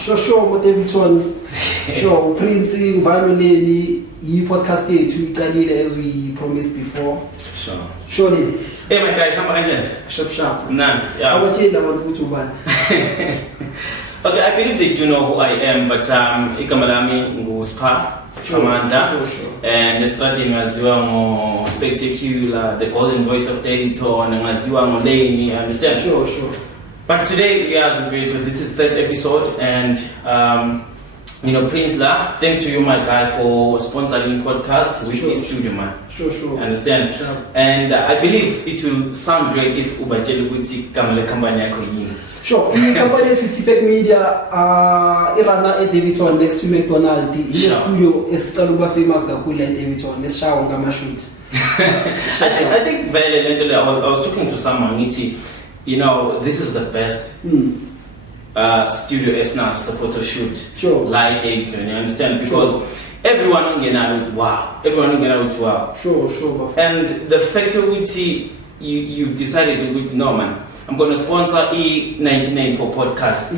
Sure, what Davidson. Sure, Prince Vanoleni, podcast to as we promised before. Sure. Surely. Hey my guy, come on, Sharp. Nah, yeah. How much about to buy? Okay, I believe they do know who I am, but Ikamalami Nguspa, Commander, and studying as well Spectacular, the golden voice of Davidson, and as well Lane, understand? Sure. But today we are great. This is third episode, and Prince La, thanks to you, my guy, for sponsoring podcast with this studio, man. Sure. Understand? Sure. And I believe it will sound great if Ubajeli Buti Kamale Kambanya Koyin. Sure. The company to Tipek Media, Irana at Davidson next to McDonald's. In the studio, is Taluba famous Gakula and Davidson. Let's show Gama shoot. I think very literally, I was talking to someone, Niti. This is the best studio as now as a photo shoot. Sure. Like Davidson, you understand? Because everyone will get out with wow. Sure. And the fact of you've decided to with no man. I'm going to sponsor E99 for podcast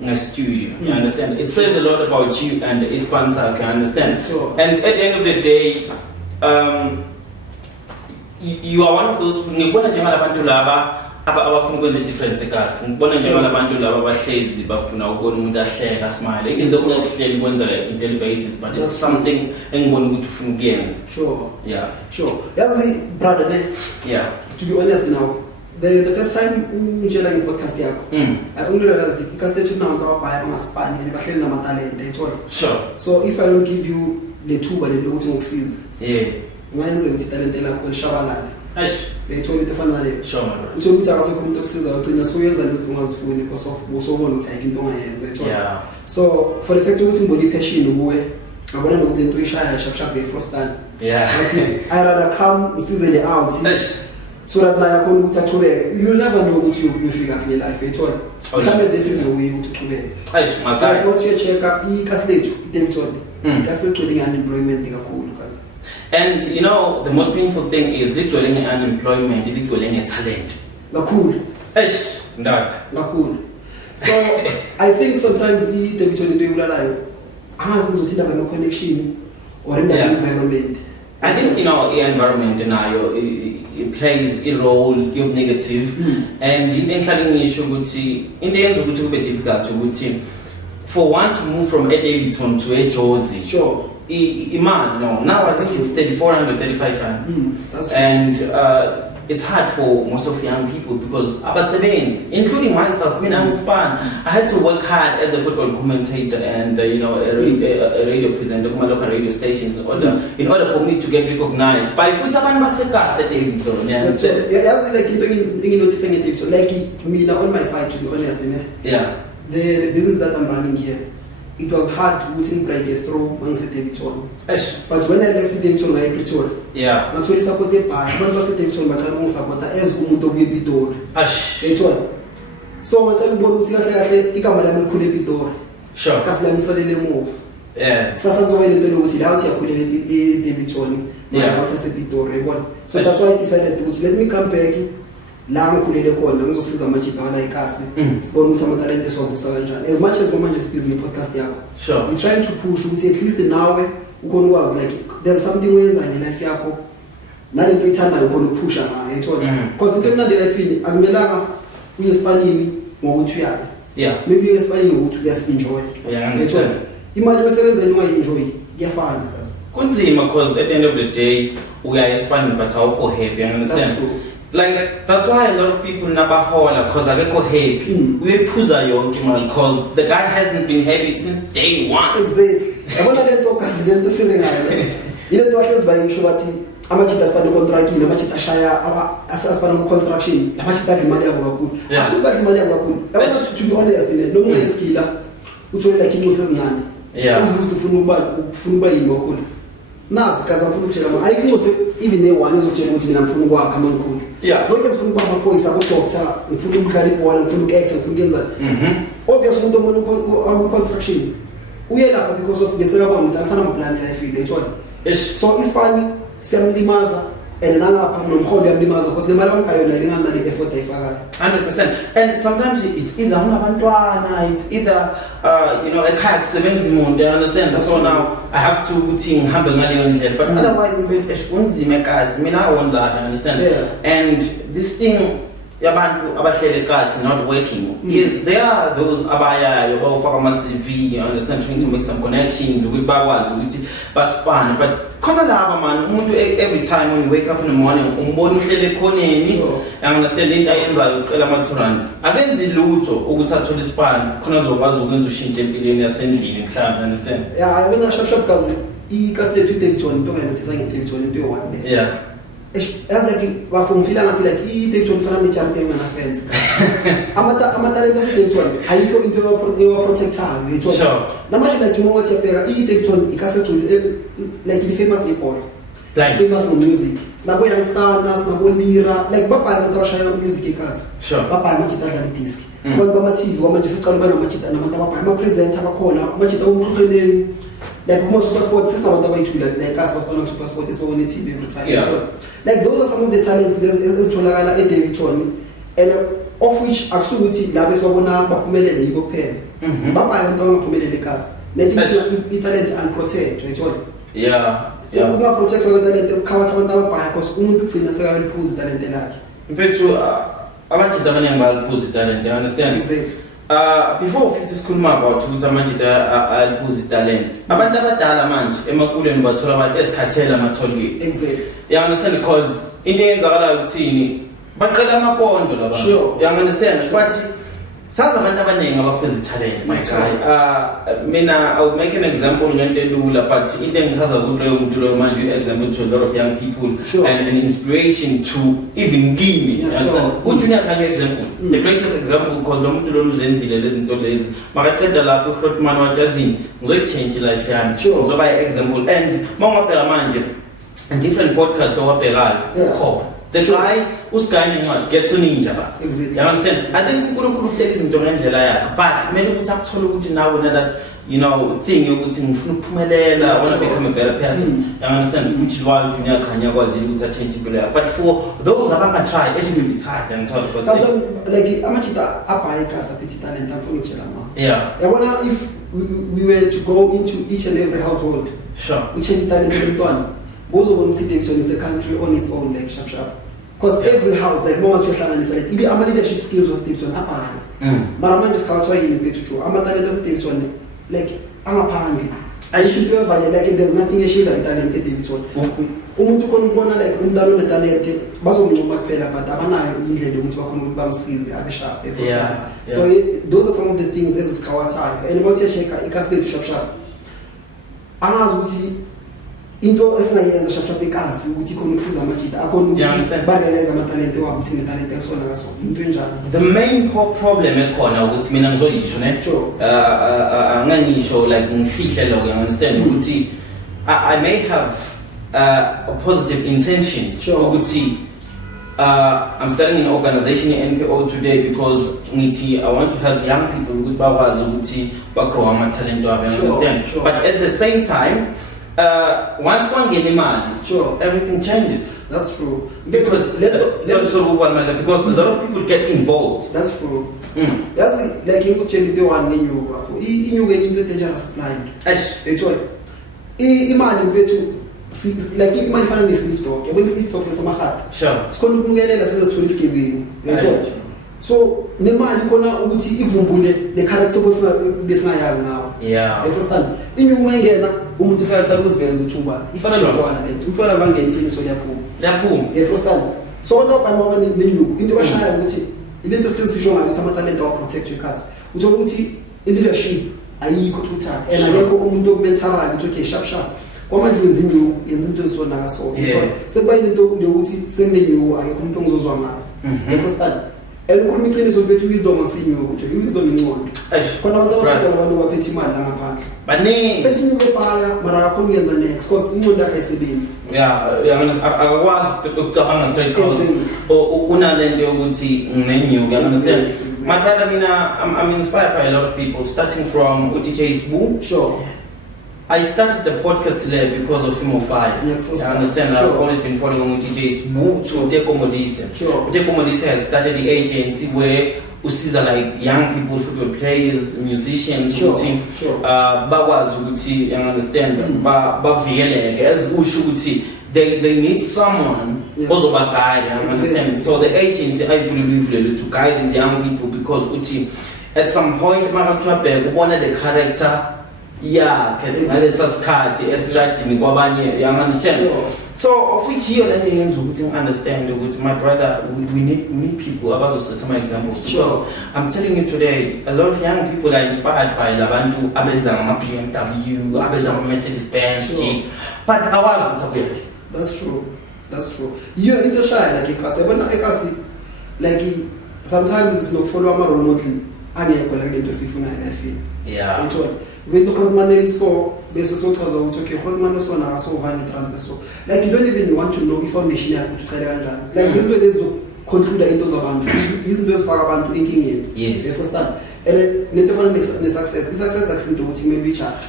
in a studio. You understand? It says a lot about you and the sponsor. I can understand. Sure. And at the end of the day, you are one of those. Abafuna ukwenza difference ekhasi ngibona njengoba abantu laba abahlezi bafuna ukubona umuntu ahleka smile into okuhleli kwenza in daily basis, but it's something engibona ukuthi ufuna ukuyenza. Sure. Yazi brother ne. Yeah. To be honest now, the first time ungitshela nge-podcast yakho I only realized because they took now ababhaya bangasipani and bahleli namatalent ethola. Sure. So if I don't give you le thuba lokuthi ngokusiza, ungayenza ukuthi talent lakho lishabalale. Bethole into efana nale. Sure, man. Uthola ukuthi akasekho umuntu okusiza ugcina soyenza lezinto ongazifuni because of usobona ukuthi ayikho into ongayenza ethola. Yeah. So for the fact ukuthi ngibona ipassion kuwe, ngabona nokuthi lento ishaya sharp eFrostan. Yeah. I rather come usizele out. So that naye akhona ukuthi aqhubeke. You'll never know ukuthi you up in life ethola. Mhlawumbe this is the way ukuthi uqhubeke. My guy. What you check up ikasi lethu iDavidson. Ikasi leceding unemployment kakhulu guys. And the most painful thing is literally unemployment, literally talent. Lakhulu. Lakhulu. So I think sometimes the Davidson into yolalayo angazi ngizothina by no connection or in the environment. I think the environment nayo it plays a role of negative, and into enhlali ngisho ukuthi into yenza ukuthi kube difficult ukuthi for one to move from a Davidson to a Jozi. Sure. Imagine now it's 435 that's and it's hard for most of young people because abasebenzi, including myself, when I'm in Spain, I had to work hard as a football commentator and a radio presenter on my local radio stations in order for me to get recognized by Futaban Masekas at Davidson. That's like you noticing at Davidson. Like me now on my side, to be honest, the business that I'm running here. It was hard to put in break through once at Davidson. But when I left Davidson, I Pretoria. Not only supported by one was at Davidson, but I also supported as Umuto Bidor. So what I'm going to say, Ikamadam could be door. Sure. Because I'm suddenly move. Sasan's way to know without you could Davidson. Out as a Bidor. So that's why I decided to let me come back. La ngikhulele khona ngizosiza amajida wala ekhasi sibone ukuthi amatalent esiwavusa kanjani as much as manje sibhizi podcast yakho. Sure. We trying to push ukuthi at least nawe ukhona ukwazi like there's something wenza nge-life yakho nalento uyithandayo ukhona ukupusha ngayo ethola because into emnandi life-ini akumelanga uye esipanini ngokuthi uyayo. Maybe uye esipanini ngokuthi uyasinjoy. Ethola imali oyisebenzela ungayi-enjoy kuyafana guys. Kunzima because at the end of the day uya esipanini but awukho happy, you understand? That's true. Like that's why a lot of people never holler because I get happy. We puza yonke man because the guy hasn't been happy since day one. Exactly. Yabona lento kasi lento sirengayo. Ile nto wahlezi bayisho bathi amachita asipana contract ile amachita ashaya asipana construction amachita adla imali yabo kakhulu. Athi badla imali yabo kakhulu. Yabona to be honest lo munye iskila uthole like into sezincane. Uzibuza ufuna ukuba yini kakhulu. Nazi kaza mfuna ukutshela manje ayikho even ne1 ezokutshela ukuthi mina ngifuna ukwakha amankulu. Zonke zifuna ukuba amaphoyisa abodoctor, ngifuna ukudlala ibhola, ngifuna ukuact, ngifuna ukuyenza. Obviously umuntu omona construction uye lapha because of bese kabona ukuthi akusana plan life ile ethola. So ispani siyamlimaza and nangapha nomholo yamlimaza because nemali yamkayona lingana le effort ayifakayo 100%. And sometimes it's either unabantwana, it's either ekhaya kusebenza umuntu, you understand? So now I have to ukuthi ngihambe ngaleyo ndlela, but otherwise impethu kunzima ekazi. I want that, you understand? And this thing yabantu abahlele kasi not working is there are those abaya yobawufaka ama CV, you understand, trying to make some connections ukuthi bakwazi ukuthi basipane, but khona laba man umuntu every time when you wake up in the morning umbona uhlele ekhoneni, you understand, into ayenzayo ucela ama-200 abenzi lutho ukuthi athole isipane khona zokwazi ukwenza ushintshe empilweni yasendlini mhlawumbe, understand? I mean shop kazi i-custody David John into ngayinothisa nge-David John into yo-1 as like bafungifila ngathi like i-David John fana ne-charity engana fence amatalent ase-David John ayikho into ewa-protectayo yetho namanje like uma wathi yabheka i-David John ikasetuli like i-famous ibhola famous no-music sinabo youngstana sinabo lira like babhaya abantu abashaya music ekasi babhaya amajita adlala idiski abantu bama-TV kwamanje sicala uba namajita nabantu ababhaya ama-presenter abakhona amajita omkhoheleni like most super sports is not about you like us was super sport is on TV every time like those are some of the talents ezitholakala eDavid John and of which akusukuthi labo esibabona baphumelele yiko kuphela babaya abantu abangaphumelele ekasi nethi i-talent unprotected unga protect talent ukhawathi abantu ababhaya because umuntu ugcina sekayiphuza talent lakhe mfethu abajita abaningi bayiphuza talent, you understand? Exactly. Before futhi sikhuluma about ukuthi amajita aliphuza talent, abantu abadala manje emakuleni bathola bathi esikhathela ama-tollgate. Exactly. You understand, because into eyenzakalayo ukuthini baqela amapondo laba. You understand? But sazi abantu abaningi abaphuza talent, my guy. Mina I'll make an example ngento elula, but into engichaza ukuthi leyo muntu loyo manje example to a lot of young people and an inspiration to even me. You understand? uJunior Khanya example, the greatest example, because lo muntu lona uzenzile lezi zinto lezi makaqeda lapho uHlotman wajazini ngizoyichange life yami, ngizoba example. And mawungabheka manje different podcast owabhekayo ukhona the guy usigayini incwadi get to ninja ba. Exactly. You understand? I think uNkulunkulu uhleli izinto ngendlela yakhe, but kumele ukuthi akuthole ukuthi nawe that thing yokuthi ngifuna ukuphumelela, I want to become a better person. You understand? Which is why uJunior Khanya kwazile ukuthi achange impilo yakhe. But for those abangatry actually it's hard and tough because like amachita abhaya ekasa phethi talent afuna ukutshela ma. Yabona if we were to go into each and every household, we change talent yomntwana bozobona ukuthi David John is a country on its own like sharp because every house like more to hlanganisa like ile ama leadership skills was David John abhaya mara manje sikhathwa yini bethu ama-talent ase David John like angaphandle ayishinto evale like there's nothing eshinda italent eDavid John umuntu khona ukubona like umntana onetalent bazomncoma kuphela but abanayo indlela yokuthi bakhona ukuthi bamsize abe sharp so those are some of the things ezisikhawathwayo and mawuthe checka i-custody sharp angazi ukuthi into esingayenza shapshap ekasi ukuthi khona ukusiza amajita akhona ukuthi barealize ama-talent wabo ukuthi ne-talent elisona ngaso into enjalo. The main problem ekhona ukuthi mina ngizoyisho ne angangisho like ngifihle lokho, you understand ukuthi I may have positive intentions ukuthi I'm starting an organization in NPO today because I want to help young people ukuthi bakwazi ukuthi bagrow ama-talent wabo, you understand? But at the same time once one get imali, everything changes. That's true. Because because a lot of people get involved. That's true. That's like in such a one in you get into dangerous blind. Actually, imali bethu like imali fana ne-sleep talk. Yabona i-sleep talk esamakhadi. Sikhona ukungelela sizasithola isigebengu. Yathola. So nemali khona ukuthi ivumbule le character besingayazi nawo. Understand? Inyuku mayingena umuntu usayaqala ukuziveza ukuthi ubani ifana notshwala lento utshwala bangena iqiniso liyaphuma understand? So what about mama nenyuku into bashaya ukuthi ilento esiqinisisho ngayo ukuthi ama-talent awa protect ekasi uthola ukuthi i-leadership ayikho total and akekho umuntu okumentarayo ukuthi okay sharp kwamanje wenza inyuku yenza into ezisona ngaso sekuba into yokuthi senenyuku akekho umuntu ongizozwa ngayo understand? Elikhuluma iqiniso bethu wisdom akusinyuku nje wisdom ingcono khona abantu abasebona abantu baphethe imali la ngaphandle baningi phethe inyuku ebhaya mara akho ukuyenza next because ingcondo yakhe ayisebenzi akakwazi ukucabanga straight cause unalento yokuthi nginenyuku, you understand? My brother, I'm inspired by a lot of people starting from DJ Sbu I started the podcast there because of Film of Fire. Yeah, I understand. Sure. I've always been following DJs move to Uteko Modise. Sure. Uteko Modise has started the agency where usiza like young people, football players, musicians, sure. bakwazi ukuthi, you understand, bavikeleke as usho ukuthi they need someone ozoba guide, you understand. Exactly. So the agency I feel to guide these young people because uthi at some point mabathiwa ubona the character ngalesa sikhathi esitradini kwabanye, you understand. Sure. So of which here lento yenza ukuthi understand ukuthi my brother we need people abazosetha ama examples because sure. I'm telling you today a lot of young people are inspired by labantu abeza ngama BMW, abeza ngama Mercedes Benz, sure. but awazi ukuthi that's true. You into shy like ikasi yabona ikasi like sometimes it's not follow ama role model angekho la into sifuna life. Yeah. When the Hotman is for basis of okay, Hotman or so now so high transit so like you don't even want to know if foundation to tell like this way is to conclude into abantu these those abantu thinking it. Yes. You understand? And need to find the success accent to maybe charge.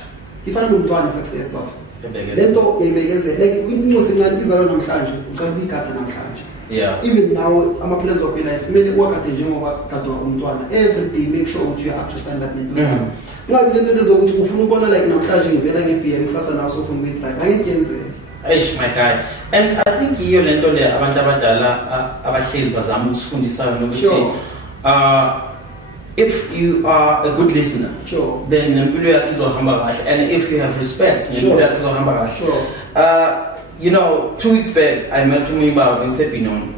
If I don't do success buff. Lento ebegeze like uncosengani izalo namhlanje ucela ikade namhlanje. Yeah. Even now ama plans of life kumele wakade njengoba kade umntwana every day make sure that you are up to standard lento. Ngabe lento lezokuthi ufuna ukubona like namhlanje ngivela ngeBM kusasa nawo sofuna ukuyidrive angekenzeke. Eish my guy. And I think iyo lento le abantu abadala abahlezi bazama ukusifundisa nokuthi if you are a good listener, sure, then nempilo yakho izohamba kahle, and if you have respect, nempilo yakho izohamba kahle. Sure. You know, 2 weeks back I met Tumiba in Sepinon.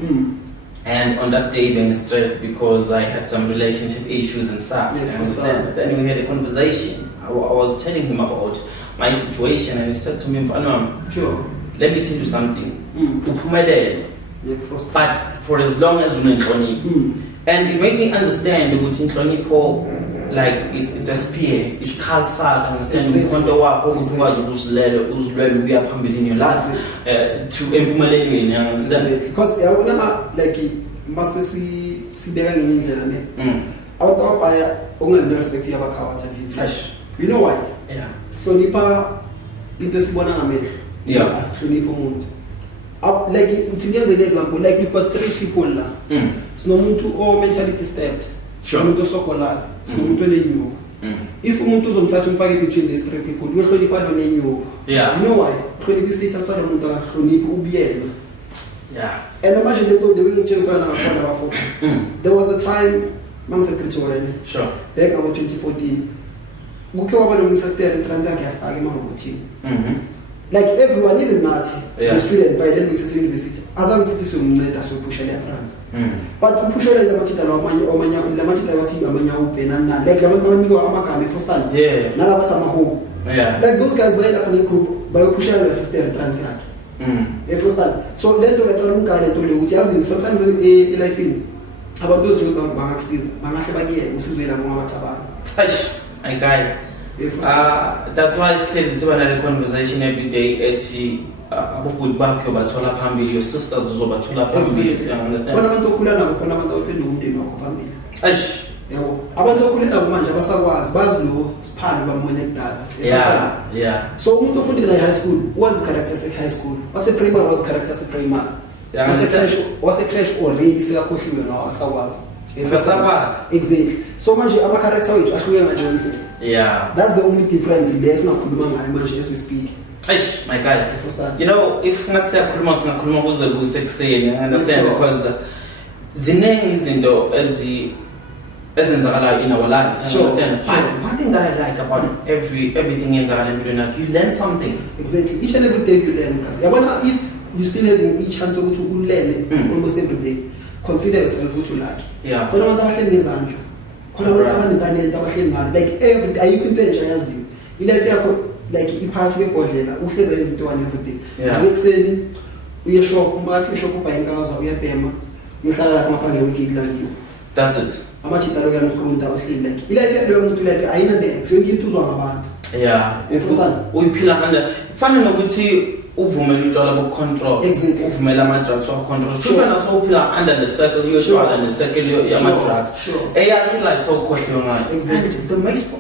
And on that day, I was stressed because I had some relationship issues and stuff. Yeah, But then we had a conversation. I was telling him about my situation, and he said to me, sure, let me tell you something. But for as long as you know, and it made me understand that like it's a spear, it's cancer, understand in your life to implement, understand? Because I want like masisi sibeka ngendlela ne. Abantu abaya onge respect yabakhawathi vivi. You know why? Yeah. Sihlonipha into esibona ngamehlo. Yeah. Asihlonipha umuntu. Like uthingenze le example like you've got 3 people la. Sinomuntu o mentality stepped. Sure. Umuntu osokolayo. Sinomuntu onenyuko. If umuntu uzomthatha umfake between these 3 people, uyohlonipha lo nenyuko. Yeah. You know why? Hlonipha status salo umuntu akahlonipha ubiyena. Yeah. And imagine the way you change sana ngaphandle bafo. There was a time mangise Pretoria. Sure. Back about 2014. Kuke waba lo Mr. Transact yastake emarobotini. Like everyone, even Nathi, the student by then Mrs. University, as I'm sitting so mad so push their trans. But push the machita la machita wati amanya open and like the one go amakame for stand. Yeah. Nala bata maho. Yeah. Like those guys by the group by pushing the sister transact. For stand. So let to get a guy that told you which has sometimes a life in about those you bank sees bangahle usizwela ngoba batabana. Touch my guy. That's why it's crazy to have a conversation every day at about back bathola phambili, your sisters uzobathola phambili, you understand? Khona abantu okhula nabo khona abantu abaphendula umndeni wakho phambili. Eish, yabo abantu okhula nabo manje abasakwazi bazi lo siphalo bamone kudala. Yeah. So umuntu ofundile la high school was the characters at high school. Wase primary was characters at primary. Wase crash already sekakhohliwe nawo asakwazi. Exactly. So manje ama character wethu ahluke manje nje. Yeah. That's the only difference there singakhuluma ngayo manje as we speak. Eish, my guy. You know, if singathi siyakhuluma kuze kusekuseni, I understand because ziningi izinto ezenzakalayo in our lives, I understand. But one thing that I like about everything yenzakala empilweni yakho, you learn something. Exactly. Each and every day you learn because yabona if you still having each chance ukuthi ulele almost every day, consider yourself ukuthi lucky. Yeah. Khona abantu abahleli ngezandla. Khona abantu abanetalent abahleli ngalo like every ayikho into enje yaziyo. Ilife yakho like iphathi webhodlela uhleza izinto one every day. Ekuseni uye shop uma shop ubhaye inkaza uyabhema uyohlala lapha ngaphandle weekend la kiyo. That's it. Amachita lo yangikhulunta ohleli like ilife yakho yomuntu like ayina next yonke into uzwa ngabantu. Yeah. Uyiphila kanje. Kufanele nokuthi uvumela utshwala bokucontrol, exactly, uvumela ama-drugs wakucontrol, children are so clear under the circle yotshwala and the circle yama-drugs, eyakhe life sowukhohliwe ngayo. And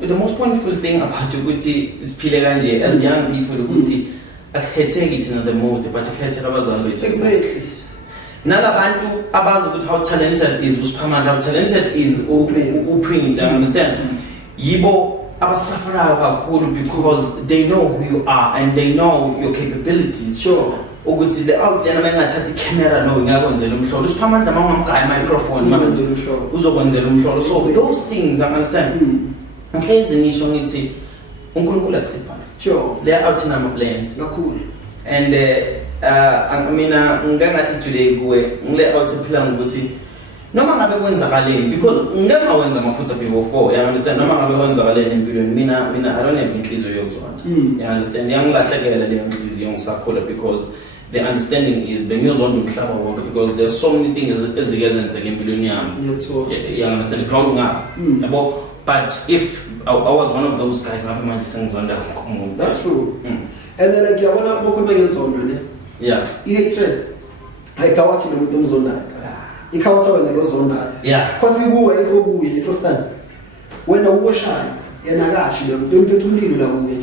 the most powerful thing about ukuthi siphile kanje as young people ukuthi akuhetheki thina the most but akuhetheka abazali bethu. Exactly. Nalabantu abazi ukuthi how talented is uSiphamandla, how talented is uPrince, you understand? Yibo abasafarayo kakhulu because they know who you are and they know your capabilities. Sure. Ukuthi le out lena mengathatha i-camera no ngiyakwenzela umhlolo. uSiphamandla mangamgaya i-microphone uzokwenzela umhlolo. So those things, you understand? Ngihlezi ngisho ngithi uNkulunkulu akusipha. Sure. They are out in our plans. Kakhulu. And mina ngangathi today kuwe ngile out phela ngokuthi noma ngabe kwenzakaleni because ngeke ngawenza amaphutha before, you understand? Noma ngabe kwenzakaleni empilweni mina I don't have inhliziyo yokuzonda, you understand? Yangilahlekela le inhliziyo ngisakhula because the understanding is bengiyozonda umhlaba wonke because there's so many things ezike zenzeka empilweni yami, you understand? Growing up, but if I was one of those guys ngabe manje sengizonda umuntu. That's true. And then like yabona bonke bengenzondwa ne. Yeah. I-hatred ayikawathi nomuntu omzondayo. Ikhawatha wena lozondayo. Yeah. Because kuwe ikobuye first time. Wena uwoshayo yena kashi lo muntu ophethe umlilo la kuye.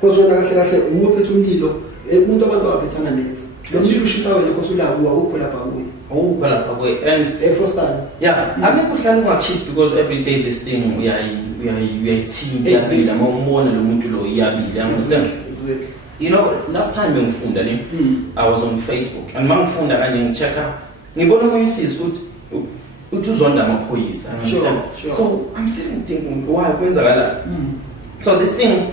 Because wena kahle kahle uphethe umlilo umuntu abantu abaphethanga next. Lo mlilo ushisa wena because ula kuwa ukho lapha kuye. Ukho lapha kuye and first time. Yeah. Angeke uhlale ungachisi because every day this thing we are team yabila mawubona lo muntu lo iyabila, understand? Exactly. You know, last time ngifunda ne I was on Facebook and mangifunda kanje ngichecka ngibona umuntu usisi uthi uzonda amaphoyisa, understand? Sure. So I'm sitting thinking why kwenzakala. So this thing,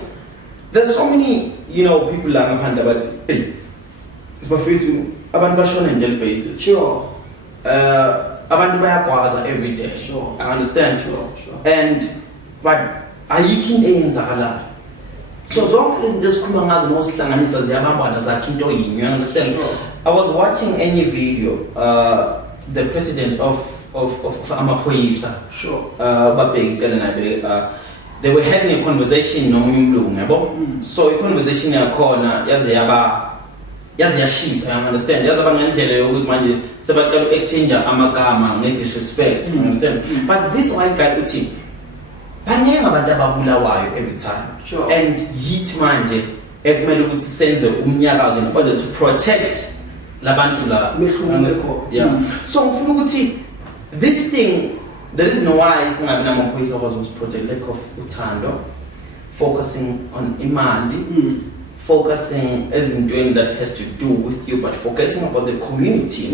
there's so many, you know, people la ngaphandle bathi hey sibafethu abantu bashona on daily basis. Sure. Abantu bayagwaza every day. Sure. I understand. Sure. And but ayikho into eyenzakala. So zonke izinto esikhuluma ngazo mawusihlanganisa ziyabambana zakhe into yinye, you understand? Sure. I was watching any video, the president of amaphoyisa, sure, they were having a conversation nomunye umlungu, yabo? So a conversation yakhona yaze yashisa, you understand? Yaze bangendlela yokuthi manje sebacela exchange amagama nge-disrespect, you understand? But this white guy uthi baningi abantu ababulawayo every time. Sure. And yithi manje ekumele ukuthi senze umnyakazo in order to protect labantu la. Yeah. So ngifuna ukuthi this thing, the reason why singabi namaphoyisa was project lack of uthando, focusing on imali, focusing ezintweni that has to do with you, but forgetting about the community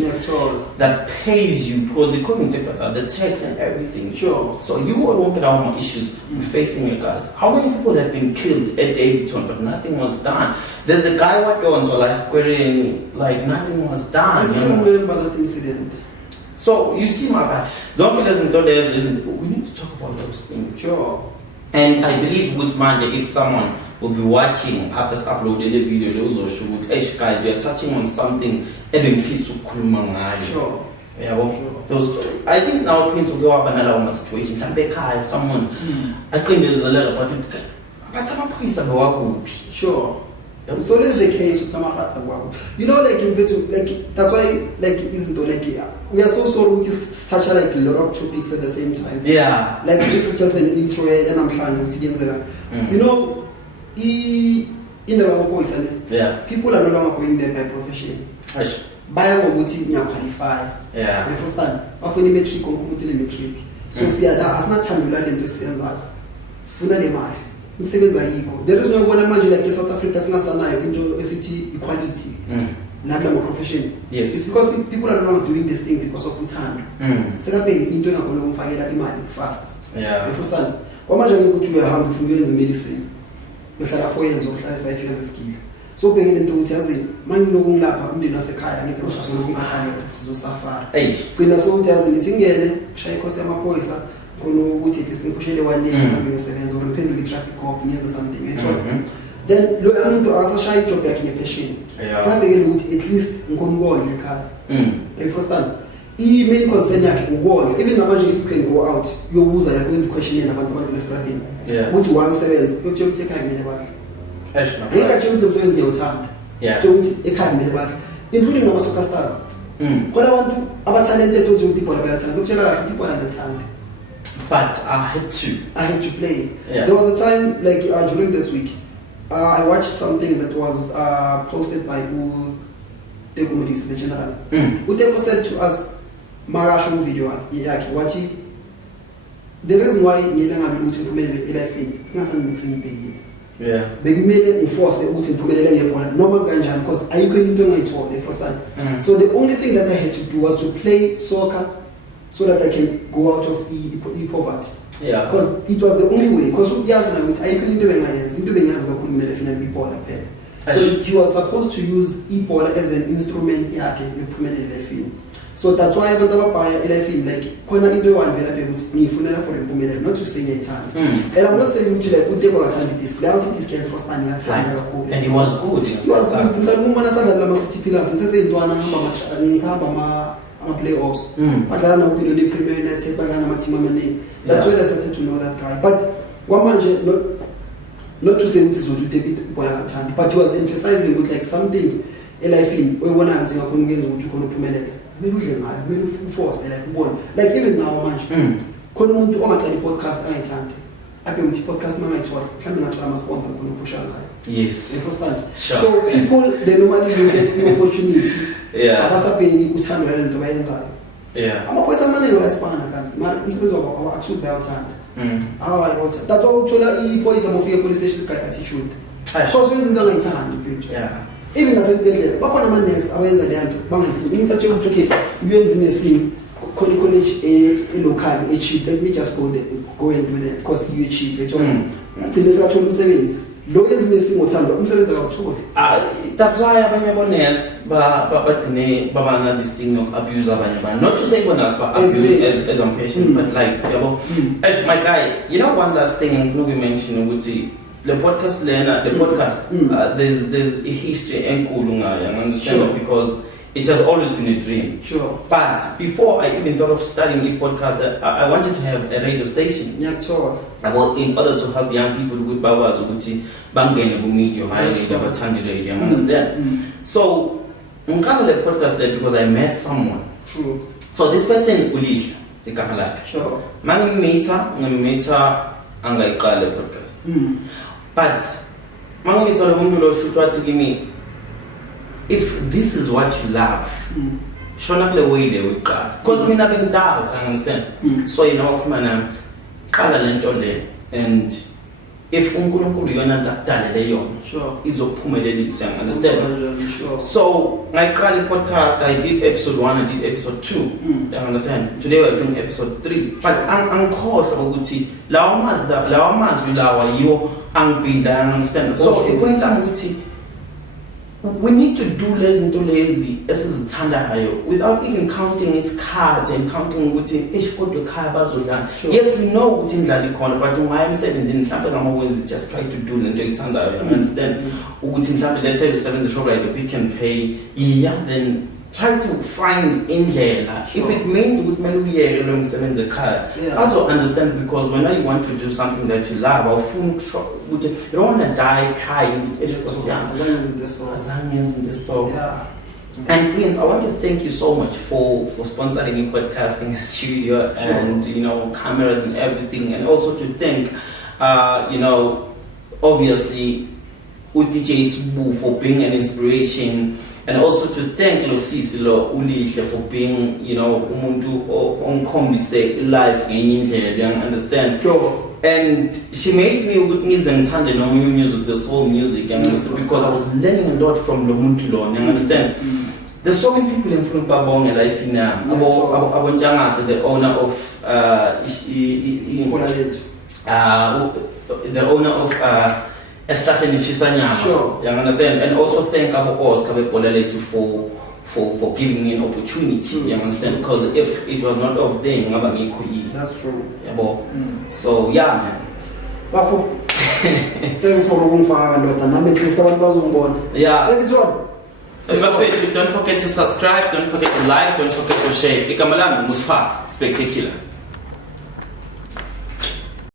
that pays you, because the community, the tax and everything. Sure. So you will look at our issues facing you guys. How many people have been killed at Davidson, but nothing was done? There's a guy what on so like nothing was done. I still remember that incident. So you see, my guy, we need to talk about those things. Sure. And I believe with Manja, if someone will be watching after uploading the video, those will show, hey guys, we are touching on something. Sure. Yeah, well, those. I think now Prince will go up and allow a situation. Someone, I think there's a lot about it. But some police are sure. So this is the case with Samakata. You know, like that's why, like, isn't like we are so sorry with such a like a lot of topics at the same time. Yeah. Like this is just an intro, and I'm trying to get you know, in the voice, yeah, people are no longer going there by profession. By what you qualify. Yeah. My first time, often the metric or metric. So see that as not time you learn to see that. Funny much. There is no one imagine like South Africa into ACT equality. Not a profession. Yes. It's because people are not doing this thing because of time. Second into a fast. Yeah. The first time. Imagine you go to your hand for years in medicine. You have 4 years or 5 years of skill. So being into it as a man no longer as a kaya and it was so suffer. When I saw it as anything, Shaiko Samapoisa. Ukuthi isimpushele one year or rephendule traffic cop ngenza something then lo umuntu asashaya job yakhe ngepassion sabekela ukuthi at least ngikomkodle ekhaya first time main concern yakhe ukudla even manje if you can go out uyobuza yakwenza questionnaire nabantu abasestradini ukuthi why usebenza uyokuthi ekhaya ngene badla ngeke athi umsebenzi ngiyawuthanda Yeah. So including nama soccer stars. Khona abantu aba-talented ozokuthi ibhola bayathanda ukutshela kahle ibhola ngithanda. But I had to play. Yeah. There was a time like during this week, I watched something that was posted by Teko Modise, the general. Uteko said to us, Marasho video yakhe wathi the reason why ngiyena ngabe ukuthi ngiphumelele elifini ngingasange ngitsengibhekile. Yeah. Bekumele ngiforce ukuthi ngiphumelele ngebhola noma kanjani because ayikho into engayithola first time. So the only thing that I had to do was to play soccer so that I can go out of poverty. Yeah. Because it was the only way. Because uyazi na ukuthi ayikho into engayenza, into bengazi kakhulu kumele finally ibhola phela. So he was supposed to use ibhola as an instrument yakhe yokuphumelela elifini. So that's why abantu ababhaya elifini like khona into one vela ukuthi ngiyifunela for impumelelo not to say ngiyithanda. And I'm not saying ukuthi like uTeko akathandi this. Leyo ukuthi this can first time ngiyathanda kakhulu. And he was good. He was good. Mhlawumbe uma nasadlala lama City Pillars seseyintwana ngihamba playoffs. Badlala nakuphilo lePremier United, badlala nama-team amaningi. That's why I started to know that guy. But kwamanje not to say ukuthi uZothu ibhola akathandi, but he was emphasizing with like something elifini oyibonayo ukuthi ngakhona ukwenza ukuthi ukhona uphumelele. Kumele udle ngayo, kumele uforce like ubone. Like even now manje. Khona umuntu ongacela i-podcast angayithandi. Abe ukuthi i-podcast mangayithola, mhlawumbe ngathola ama-sponsor khona uphusha ngayo. Yes. You understand? Sure. So people they normally look at the opportunity. Yeah. Abasabheki uthando lento bayenzayo. Yeah. Amaphoyisa amaningi ayasipana kazi, mara umsebenzi wabo akusuthi bayawuthanda. Awawuthanda. That's why uthola iphoyisa mofika police station guy attitude. Because wenza into angayithandi picture. Yeah. Even nasebedlela bakhona ama-nurse abayenza le nto bangayifuni. Umuntu atshela ukuthi okay, uyenza inesini college local cheap, let me just go and do that because you cheap. Ugcine sekathola umsebenzi. Lo yenza inesini ngothando umsebenzi akawutholi. That's why abanye bonus bagcine babana this thing of abuse abanye abantu. Not to say bonus but abuse as I'm patient but like as my guy, you know one last thing ngifuna ukumention ukuthi the podcast there's a history enkulu ngayo. I understand that because it has always been a dream. Sure. But before I even thought of starting a podcast, I wanted to have a radio station. Yeah, sure. Well, in order to help young people with Bawas ukuthi bangene ku media via abathandi radio. You understand? So, ngikhala le podcast there because I met someone. True. So this person ulihle igama lakhe. Sure. Ngimmeeta angayiqala le podcast. But mangitha lo muntu lo shoot wathi kimi if this is what you love, shona kule way le uyiqala. Because mina bengidala, I understand. So you know khona nami qala lento le and if uNkulunkulu yona ndakudalele yona, sure, izophumelelisa, you understand? Sure. So ngayiqala podcast, I did episode 1, I did episode 2. You understand? Today we're doing episode 3. But angikhohlwa ukuthi lawa mazwi lawa yiwo angibinda, you understand? So ipoint lami ukuthi we need to do lezi zinto lezi esizithandayo without even counting its cards and counting ukuthi kodwa ekhaya bazodlala. Yes, we know ukuthi indlala ikhona but ungaya emsebenzini mhlawumbe ngamawenzi just try to do lento oyithandayo. You understand? Ukuthi mhlawumbe let's say usebenza Shoprite like Pick n Pay, then try to find indlela. If it means ukuthi kumele uyeke lo msebenzi ekhaya, also understand because when you want to do something that you love you don't want to die crying so and Prince, I want to thank you so much for sponsoring a podcasting studio and cameras and everything, and also to thank obviously DJ Sbu for being an inspiration, and also to thank Losisi Lo Ulihle for being umuntu ongikhombise life ngenye indlela, you understand? Sure. And she made me ngize ngithande nomunye music, the soul music, because I was learning a lot from lo muntu lo, you understand? There's so many people in Babonga life in Abonjangase, the owner of Estahle Nishisanyama. Sure. You understand? And also thank Abu Kabe Poleletu for giving me an opportunity. You understand? Because if it was not of them, that's true. So yeah, man. Bafo. Thanks for yeah. Everyone. Don't forget to subscribe, don't forget to like, don't forget to share. Ikamalami Muspa Spectacular.